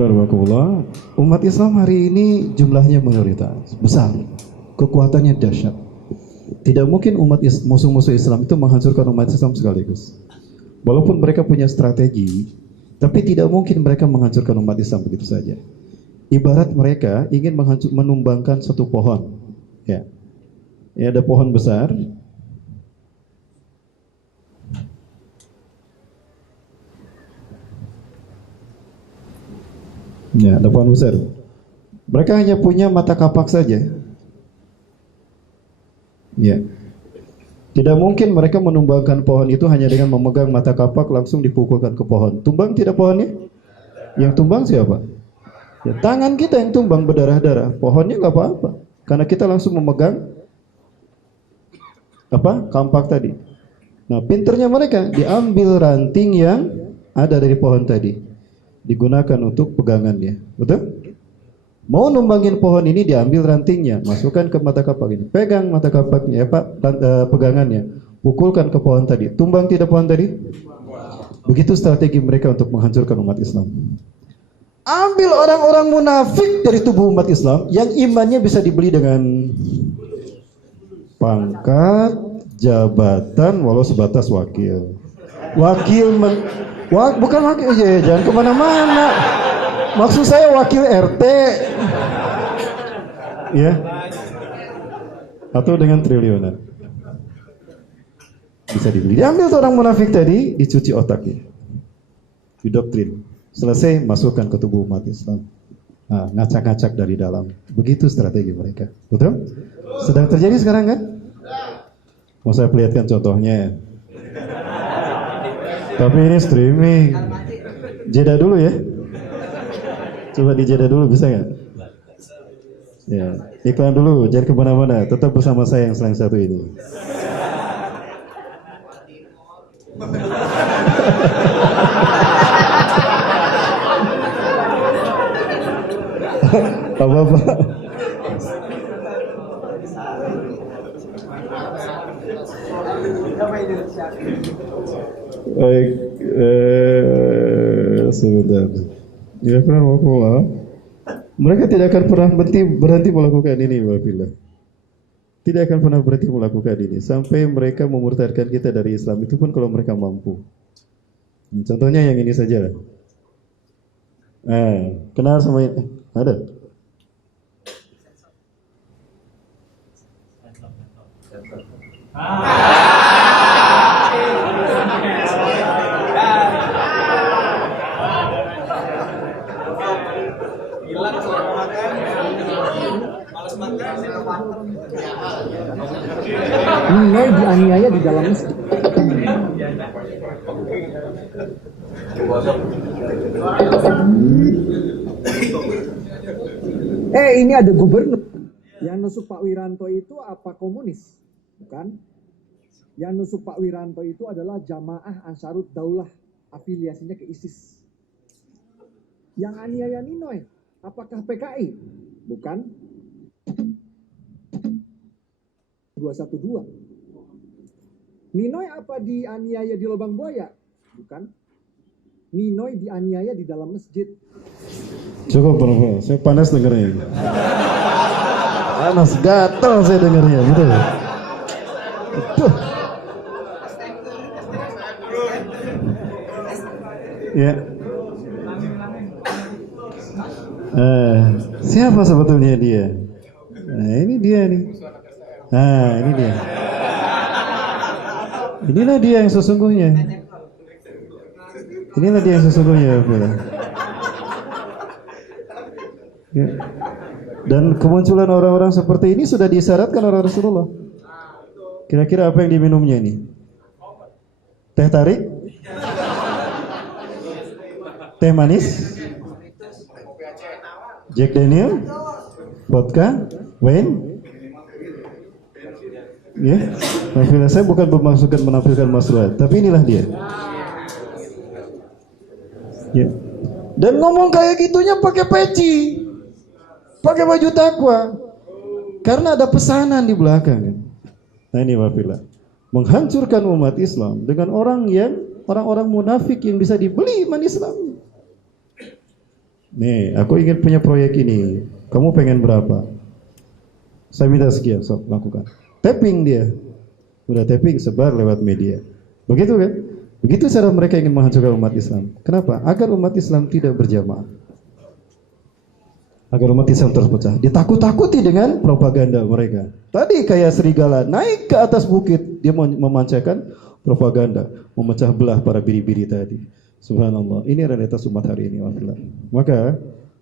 Bismillahirrahmanirrahim. Umat Islam hari ini jumlahnya mayoritas, besar, kekuatannya dahsyat. Tidak mungkin musuh-musuh Islam itu menghancurkan umat Islam sekaligus. Walaupun mereka punya strategi, tapi tidak mungkin mereka menghancurkan umat Islam begitu saja. Ibarat mereka ingin menumbangkan satu pohon. Ya, ada pohon besar. Ya, ada pohon besar. Mereka hanya punya mata kapak saja. Ya. Tidak mungkin mereka menumbangkan pohon itu hanya dengan memegang mata kapak langsung dipukulkan ke pohon. Tumbang tidak pohonnya? Yang tumbang siapa? Ya, tangan kita yang tumbang berdarah-darah. Pohonnya nggak apa-apa, karena kita langsung memegang kampak tadi. Nah, pinternya mereka diambil ranting yang ada dari pohon tadi, digunakan untuk pegangannya. Betul? Mau numbangin pohon ini, diambil rantingnya, masukkan ke mata kapak ini, pegang mata kapaknya, pegangannya, pukulkan ke pohon tadi. Tumbang tidak pohon tadi? Begitu strategi mereka untuk menghancurkan umat Islam. Ambil orang-orang munafik dari tubuh umat Islam yang imannya bisa dibeli dengan pangkat, jabatan, walau sebatas wakil. Bukan wakil, jangan kemana-mana. Maksud saya wakil RT, ya, atau dengan triliunan bisa dibeli. Diambil tuh orang munafik tadi, dicuci otaknya, didoktrin. Selesai, masukkan ke tubuh umat Islam. Nah, ngacak-ngacak dari dalam. Begitu strategi mereka. Betul? Sedang terjadi sekarang kan? Mau saya perlihatkan contohnya. Tapi ini streaming. Jeda dulu ya. Coba dijeda dulu, bisa nggak? Ya, iklan dulu, jangan kemana-mana. Tetap bersama saya yang selain satu ini. Apa-apa. Baik, sebentar. Ya, mereka tidak akan pernah berhenti melakukan ini, Wabillah. Tidak akan pernah berhenti melakukan ini sampai mereka memurtadkan kita dari Islam. Itu pun kalau mereka mampu. Contohnya yang ini saja. Kenal sama ini? Ada? Nino dianiaya di dalam masjid. Ini ada gubernur. Yang nusuk Pak Wiranto itu apa komunis? Bukan. Yang nusuk Pak Wiranto itu adalah Jamaah Ansarud Daulah, afiliasinya ke ISIS. Yang aniaya Ninoy, apakah PKI? Bukan. 212. Ninoy apa dianiaya di lubang buaya? Bukan. Ninoy dianiaya di dalam masjid. Cukup, Bro. Saya panas dengarnya. Panas, gatal saya dengarnya, betul. Betul. Ya. Siapa sebetulnya dia? Nah, ini dia nih. Nah, ini dia. Inilah dia yang sesungguhnya. Inilah dia yang sesungguhnya. Ya. Dan kemunculan orang-orang seperti ini sudah disyaratkan oleh Rasulullah. Kira-kira apa yang diminumnya ini? Teh tarik? Teh manis? Jack Daniel? Vodka? Wine? Ya, saya bukan bermaksudkan menampilkan masalah, tapi inilah dia. Ya. Dan ngomong kayak gitunya pakai peci, pakai baju takwa, karena ada pesanan di belakang. Nah ini wafillah, menghancurkan umat Islam dengan orang-orang munafik yang bisa dibeli iman Islam. Nih, aku ingin punya proyek ini. Kamu pengen berapa? Saya minta sekian, sok lakukan. Tapping dia. Udah tapping, sebar lewat media. Begitu kan? Begitu cara mereka ingin menghancurkan umat Islam. Kenapa? Agar umat Islam tidak berjamaah. Agar umat Islam terus pecah. Ditakut-takuti dengan propaganda mereka. Tadi kayak serigala naik ke atas bukit, dia memancarkan propaganda, memecah belah para biri-biri tadi. Subhanallah. Ini realitas umat hari ini. Maka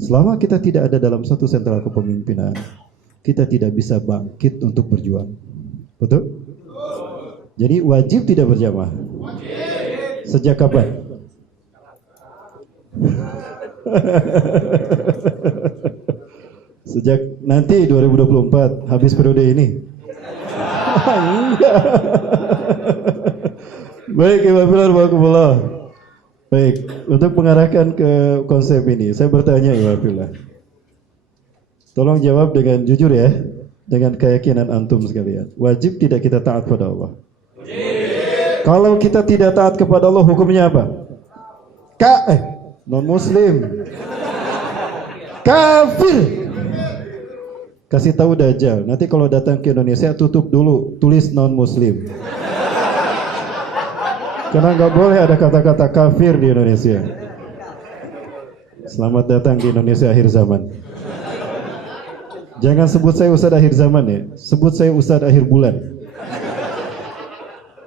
selama kita tidak ada dalam satu sentral kepemimpinan, kita tidak bisa bangkit untuk berjuang. Betul? Jadi wajib tidak berjamaah. Sejak kapan? Sejak nanti 2024 habis periode ini. Baik, Ibabillah. Baik, untuk mengarahkan ke konsep ini, saya bertanya Ibabillah. Tolong jawab dengan jujur ya, dengan keyakinan antum sekalian. Wajib tidak kita taat pada Allah? Wajib. Kalau kita tidak taat kepada Allah, hukumnya apa? Non muslim. Kafir. Kasih tahu Dajjal, nanti kalau datang ke Indonesia tutup dulu, tulis non muslim. Karena nggak boleh ada kata-kata kafir di Indonesia. Selamat datang di Indonesia akhir zaman. Jangan sebut saya Ustadz akhir zaman ya, sebut saya Ustadz akhir bulan.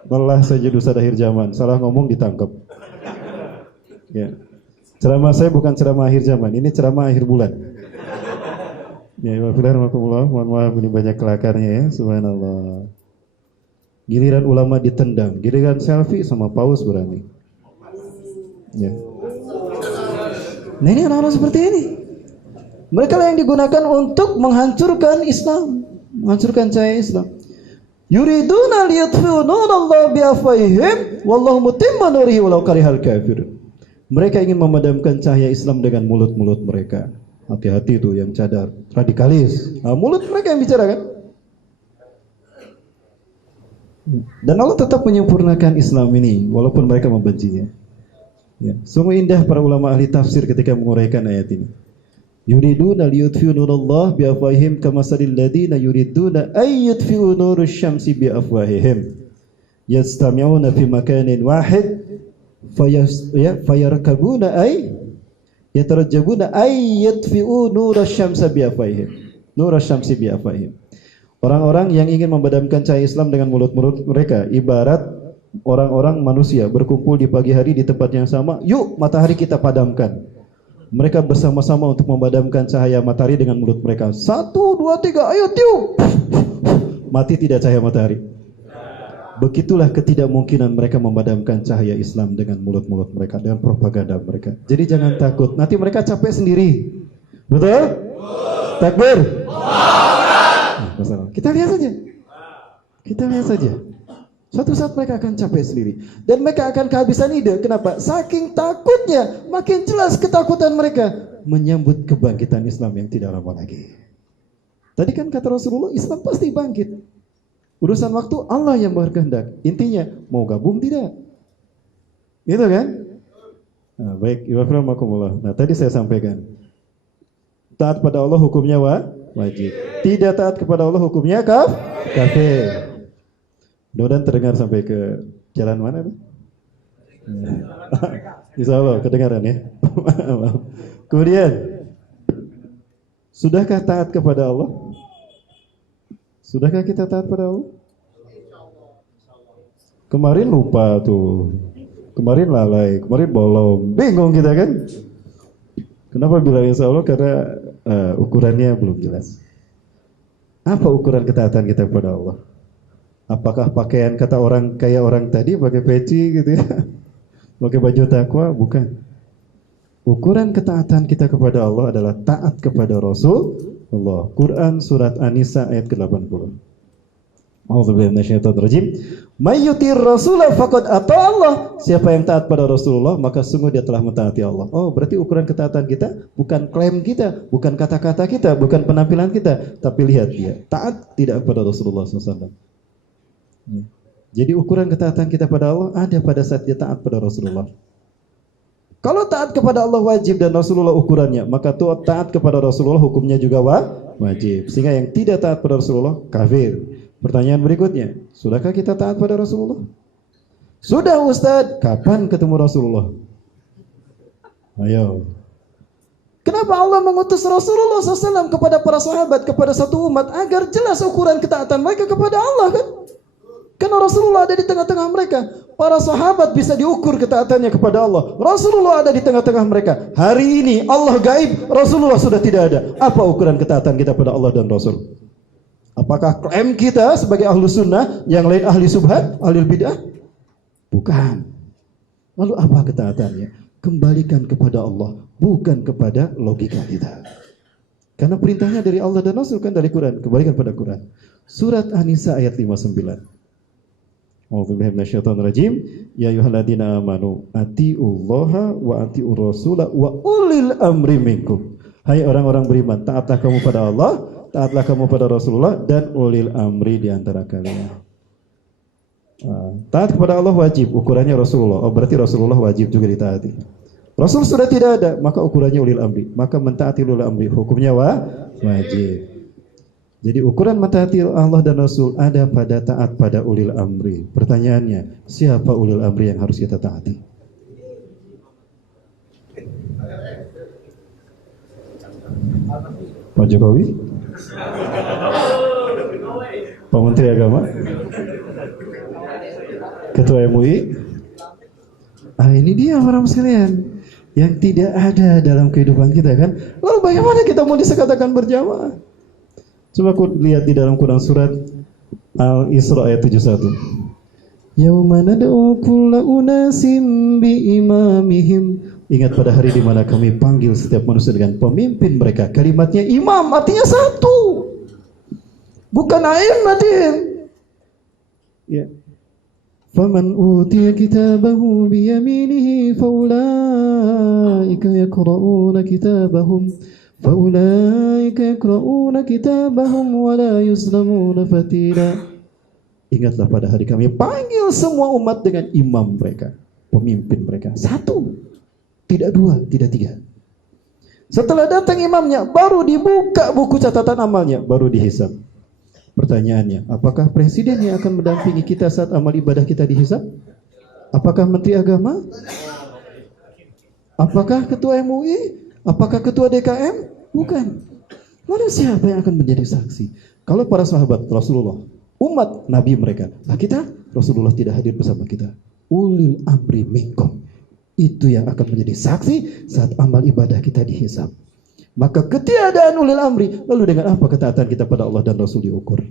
Malah saya jadi Ustadz akhir zaman, salah ngomong ditangkap. Ya. Ceramah saya bukan ceramah akhir zaman, ini ceramah akhir bulan. Ya, Bismillahirrahmanirrahim. Mohon maaf ini banyak kelakarnya ya, subhanallah. Giliran ulama ditendang, giliran selfie sama paus berani. Ya. Nah ini orang-orang seperti ini. Mereka lah yang digunakan untuk menghancurkan Islam, menghancurkan cahaya Islam. Yuriduna liyutfi'u nurallahi biafwahihim wallahu mutimmu nurihi walau karihal kafirun. Mereka ingin memadamkan cahaya Islam dengan mulut-mulut mereka. Hati-hati tuh yang cadar, radikalis. Nah, mulut mereka yang bicara kan. Dan Allah tetap menyempurnakan Islam ini walaupun mereka membencinya. Ya, sungguh indah para ulama ahli tafsir ketika menguraikan ayat ini. Yuriduna liyutfi'u nurallahi biafwahihim kamasalil ladina yuriduna ay yutfi'u nurasy syamsi biafwahihim. Yastami'una fi makanin wahid fayarkabuna ay yatarajjabuna ay yutfi'u nurasy syamsi biafwahihim. Nurasy syamsi biafwahihim. Orang-orang yang ingin memadamkan cahaya Islam dengan mulut-mulut mereka ibarat orang-orang manusia berkumpul di pagi hari di tempat yang sama. Yuk matahari kita padamkan. Mereka bersama-sama untuk memadamkan cahaya matahari dengan mulut mereka. 1, 2, 3, ayo tiup. Mati tidak cahaya matahari. Begitulah ketidakmungkinan mereka memadamkan cahaya Islam dengan mulut-mulut mereka, dengan propaganda mereka. Jadi jangan takut, nanti mereka capek sendiri. Betul? Takbir. Nah, kita lihat saja. Kita lihat saja. Suatu saat mereka akan capek sendiri. Dan mereka akan kehabisan ide. Kenapa? Saking takutnya, makin jelas ketakutan mereka menyambut kebangkitan Islam yang tidak lama lagi. Tadi kan kata Rasulullah, Islam pasti bangkit. Urusan waktu Allah yang berkehendak. Intinya, mau gabung tidak? Gitu kan? Nah, baik, Ibadah. Nah, tadi saya sampaikan. Taat pada Allah hukumnya wajib. Tidak taat kepada Allah hukumnya kafir. Mudah-mudahan terdengar sampai ke jalan mana tuh? Insya Allah kedengaran ya. Kemudian, sudahkah taat kepada Allah? Sudahkah kita taat pada Allah? Kemarin lupa tuh, kemarin lalai, kemarin bolong, bingung kita kan? Kenapa bilang insya Allah? Karena ukurannya belum jelas. Apa ukuran ketaatan kita kepada Allah? Apakah pakaian kata orang kayak orang tadi pakai peci gitu ya? Pakai baju takwa? Bukan. Ukuran ketaatan kita kepada Allah adalah taat kepada Rasulullah. Quran surat An-Nisa ayat ke-80. A'udzubillahi minasyaitonir rajim. May yutir rasulah faqad ata Allah. Siapa yang taat pada Rasulullah maka sungguh dia telah mentaati Allah. Oh, berarti ukuran ketaatan kita bukan klaim kita, bukan kata-kata kita, bukan penampilan kita, tapi lihat dia taat tidak pada Rasulullah SAW. Jadi ukuran ketaatan kita pada Allah ada pada saat dia taat pada Rasulullah. Kalau taat kepada Allah wajib dan Rasulullah ukurannya, maka taat kepada Rasulullah hukumnya juga wajib. Sehingga yang tidak taat pada Rasulullah kafir. Pertanyaan berikutnya, sudahkah kita taat pada Rasulullah? Sudah Ustaz, kapan ketemu Rasulullah? Ayo. Kenapa Allah mengutus Rasulullah SAW kepada para sahabat, kepada satu umat, agar jelas ukuran ketaatan mereka kepada Allah kan? Karena Rasulullah ada di tengah-tengah mereka. Para sahabat bisa diukur ketaatannya kepada Allah. Rasulullah ada di tengah-tengah mereka. Hari ini Allah gaib, Rasulullah sudah tidak ada. Apa ukuran ketaatan kita pada Allah dan Rasul? Apakah klaim kita sebagai ahlu sunnah, yang lain ahli subhat, ahli bid'ah? Bukan. Lalu apa ketaatannya? Kembalikan kepada Allah, bukan kepada logika kita. Karena perintahnya dari Allah dan Rasul kan dari Quran. Kembalikan pada Quran. Surat An-Nisa ayat 59. A'udzubillahi minasyaitonirrajim. Ya ayyuhalladzina amanu atiullaha wa atiur rasula wa ulil amri minkum. Hai orang-orang beriman, taatlah kamu pada Allah, taatlah kamu pada Rasulullah dan ulil amri di antara kalian. Taat kepada Allah wajib, ukurannya Rasulullah. Oh, berarti Rasulullah wajib juga ditaati. Rasul sudah tidak ada, maka ukurannya ulil amri. Maka mentaati ulil amri, hukumnya wajib. Jadi ukuran mentaati Allah dan Rasul ada pada taat pada ulil amri. Pertanyaannya, siapa ulil amri yang harus kita taati? Pak Jokowi? Pak Menteri Agama? Ketua MUI? Ini dia orang sekalian yang tidak ada dalam kehidupan kita kan. Lalu bagaimana kita mau disekatakan berjamaah? Coba aku lihat di dalam Quran surat Al-Isra ayat 71. Yauma nad'u kulla unasim bi imamihim. Ingat pada hari di mana kami panggil setiap manusia dengan pemimpin mereka. Kalimatnya imam artinya satu. Bukan a'immatin. Ya. فَمَنْ أُوتِيَ كِتَابَهُ بِيَمِينِهِ فَأُولَئِكَ يَقْرَؤُونَ كِتَابَهُمْ وَلَا يُظْلَمُونَ فَتِيلًا. Ingatlah pada hari kami panggil semua umat dengan imam mereka, pemimpin mereka. Satu, tidak dua, tidak tiga. Setelah datang imamnya, baru dibuka buku catatan amalnya, baru dihisab. Pertanyaannya, apakah presiden yang akan mendampingi kita saat amal ibadah kita dihisab? Apakah menteri agama? Apakah ketua MUI? Apakah ketua DKM? Bukan. Lalu siapa yang akan menjadi saksi? Kalau para sahabat Rasulullah, umat Nabi mereka, nah kita, Rasulullah tidak hadir bersama kita. Ulil amri minkum. Itu yang akan menjadi saksi saat amal ibadah kita dihisab. Maka ketiadaan ulil amri, lalu dengan apa ketaatan kita pada Allah dan Rasul diukur?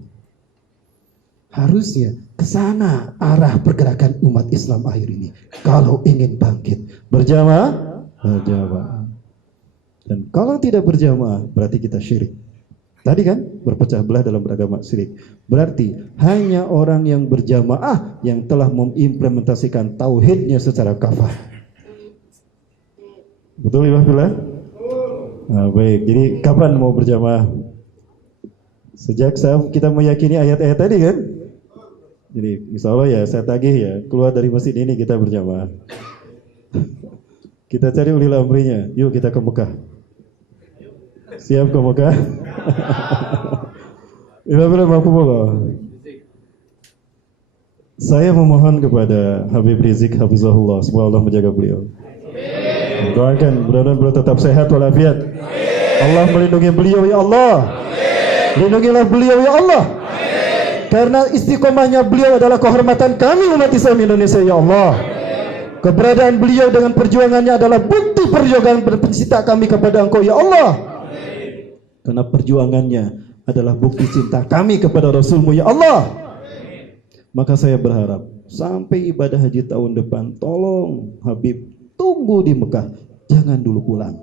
Harusnya ke sana arah pergerakan umat Islam akhir ini. Kalau ingin bangkit, berjamaah, berjamaah. Dan kalau tidak berjamaah, berarti kita syirik. Tadi kan berpecah belah dalam beragama syirik. Berarti hanya orang yang berjamaah yang telah mengimplementasikan tauhidnya secara kafah. Betul ya, Pak? Nah, baik, jadi kapan mau berjamaah? Sejak kita meyakini ayat-ayat tadi kan? Jadi insya Allah ya saya tagih ya, keluar dari masjid ini kita berjamaah. Kita cari ulil amrinya, yuk kita ke Mekah. Siap ke Mekah? Saya memohon kepada Habib Rizik Hafizahullah, semoga Allah menjaga beliau. Doakan mudah-mudahan beliau tetap sehat walafiat. Allah melindungi beliau ya Allah. Lindungilah beliau ya Allah. Karena istiqomahnya beliau adalah kehormatan kami umat Islam Indonesia ya Allah. Keberadaan beliau dengan perjuangannya adalah bukti perjuangan pencinta kami kepada Engkau ya Allah. Karena perjuangannya adalah bukti cinta kami kepada Rasulmu ya Allah. Maka saya berharap sampai ibadah haji tahun depan, tolong Habib tunggu di Mekah, jangan dulu pulang.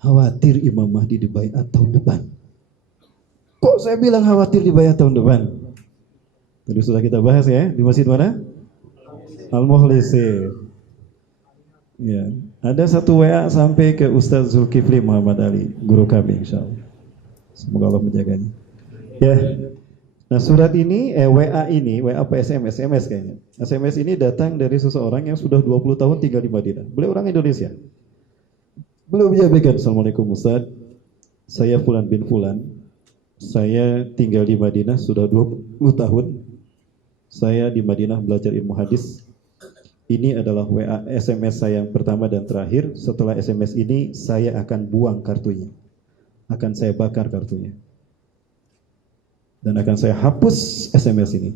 Khawatir Imam Mahdi dibaiat tahun depan. Kok saya bilang khawatir dibaiat tahun depan? Tadi sudah kita bahas ya, di masjid mana? Al-Mukhlisin. Ya, ada satu WA sampai ke Ustaz Zulkifli Muhammad Ali, guru kami insyaallah. Semoga Allah menjaganya. Ya, Nah surat ini, WA ini, WA apa SMS kayaknya. SMS ini datang dari seseorang yang sudah 20 tahun tinggal di Madinah. Beliau orang Indonesia. Beliau menyampaikan, Assalamualaikum Ustaz, saya Fulan bin Fulan. Saya tinggal di Madinah sudah 20 tahun. Saya di Madinah belajar ilmu hadis. Ini adalah WA SMS saya yang pertama dan terakhir. Setelah SMS ini saya akan buang kartunya. Akan saya bakar kartunya. Dan akan saya hapus SMS ini.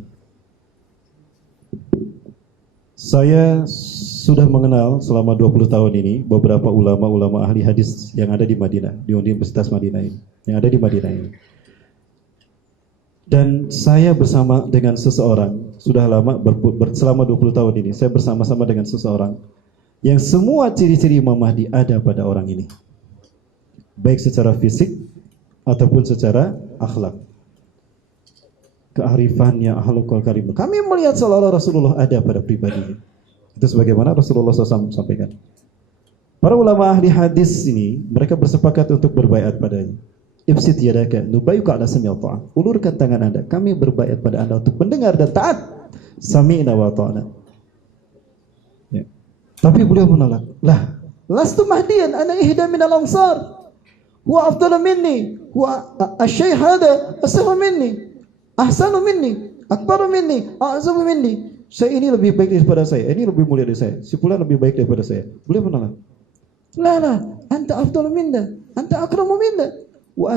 Saya sudah mengenal selama 20 tahun ini beberapa ulama-ulama ahli hadis yang ada di Madinah, di Universitas Madinah ini, yang ada di Madinah ini. Dan saya bersama dengan seseorang, sudah lama, selama 20 tahun ini, saya bersama-sama dengan seseorang yang semua ciri-ciri Imam Mahdi ada pada orang ini. Baik secara fisik ataupun secara akhlak. Kearifannya, akhlakul karim. Kami melihat seolah-olah Rasulullah ada pada pribadinya. Itu sebagaimana Rasulullah SAW sampaikan. Para ulama ahli hadis ini, mereka bersepakat untuk berbaiat padanya. Ibsit yadaka, nubayuka ala sami wa ta'ah. Ulurkan tangan Anda, kami berbaiat pada Anda untuk mendengar dan taat. Sami'na wa ta'ana. Ya. Tapi beliau menolak. Lah, lastu mahdiyan, ana ihda minal ansar. Huwa afdalu minni, huwa asy-syaikh hada ashahu minni. Ahsanu minni, akbaru minni, a'zamu minni. Saya ini lebih baik daripada saya, ini lebih mulia dari saya. Si fulan lebih baik daripada saya. Beliau menolak. La, anta afdalu minna, anta akramu minna, wa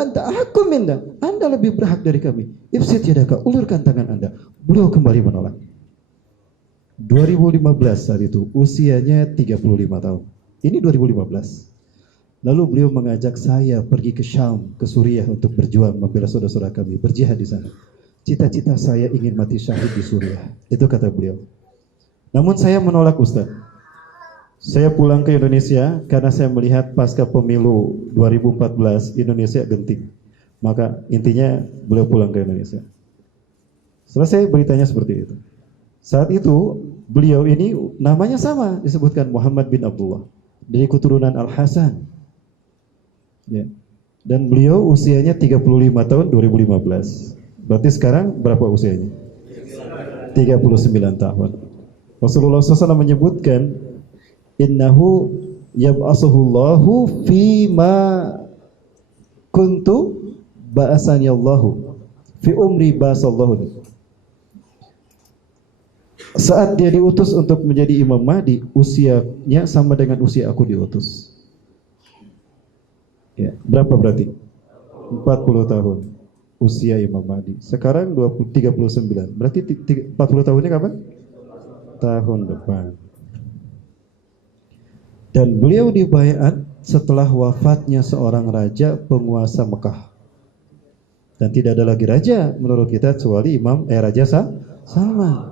anta ahaqqu minna. Anda lebih berhak dari kami. Ibsit yadaka, ulurkan tangan Anda. Beliau kembali menolak. 2015 saat itu, usianya 35 tahun. Ini 2015. Lalu beliau mengajak saya pergi ke Syam, ke Suriah untuk berjuang membela saudara-saudara kami, berjihad di sana. Cita-cita saya ingin mati syahid di Suriah. Itu kata beliau. Namun saya menolak Ustaz. Saya pulang ke Indonesia karena saya melihat pasca pemilu 2014 Indonesia genting. Maka intinya beliau pulang ke Indonesia. Selesai beritanya seperti itu. Saat itu beliau ini namanya sama, disebutkan Muhammad bin Abdullah dari keturunan Al-Hasan. Ya. Dan beliau usianya 35 tahun 2015. Berarti sekarang berapa usianya? 39 tahun. Rasulullah SAW menyebutkan, innahu yab'asuhullahu fima kuntu ba'asani Allahu fi umri ba'asallahu. Saat dia diutus untuk menjadi Imam Mahdi, usianya sama dengan usia aku diutus. Ya, berapa berarti? 40 tahun usia Imam Mahdi. Sekarang 39. Berarti 40 tahunnya kapan? Tahun depan. Dan beliau dibaiat setelah wafatnya seorang raja penguasa Mekah. Dan tidak ada lagi raja menurut kita kecuali Raja Salman.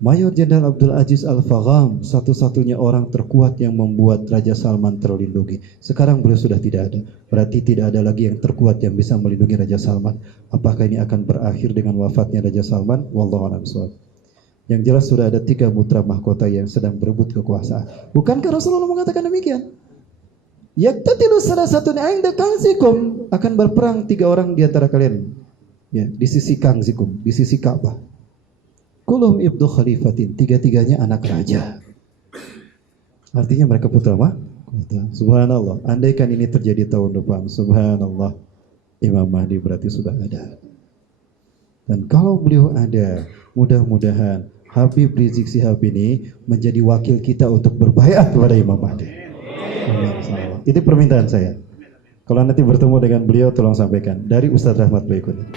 Mayor Jenderal Abdul Aziz Al-Fagham, satu-satunya orang terkuat yang membuat Raja Salman terlindungi. Sekarang beliau sudah tidak ada. Berarti tidak ada lagi yang terkuat yang bisa melindungi Raja Salman. Apakah ini akan berakhir dengan wafatnya Raja Salman? Wallahu a'lam bishawab. Yang jelas sudah ada 3 putra mahkota yang sedang berebut kekuasaan. Bukankah Rasulullah mengatakan demikian? Yaktatilu salah satu inda kanzikum, akan berperang 3 orang di antara kalian. Ya, di sisi kanzikum, di sisi Ka'bah. Kulum ibnu khalifatin, 3-3-nya anak raja. Artinya mereka putra mahkota. Subhanallah. Andaikan ini terjadi tahun depan, subhanallah, Imam Mahdi berarti sudah ada. Dan kalau beliau ada, mudah-mudahan Habib Rizik Syihab ini menjadi wakil kita untuk berbaiat kepada Imam Mahdi. Itu permintaan saya. Kalau nanti bertemu dengan beliau, tolong sampaikan dari Ustaz Rahmat berikutnya.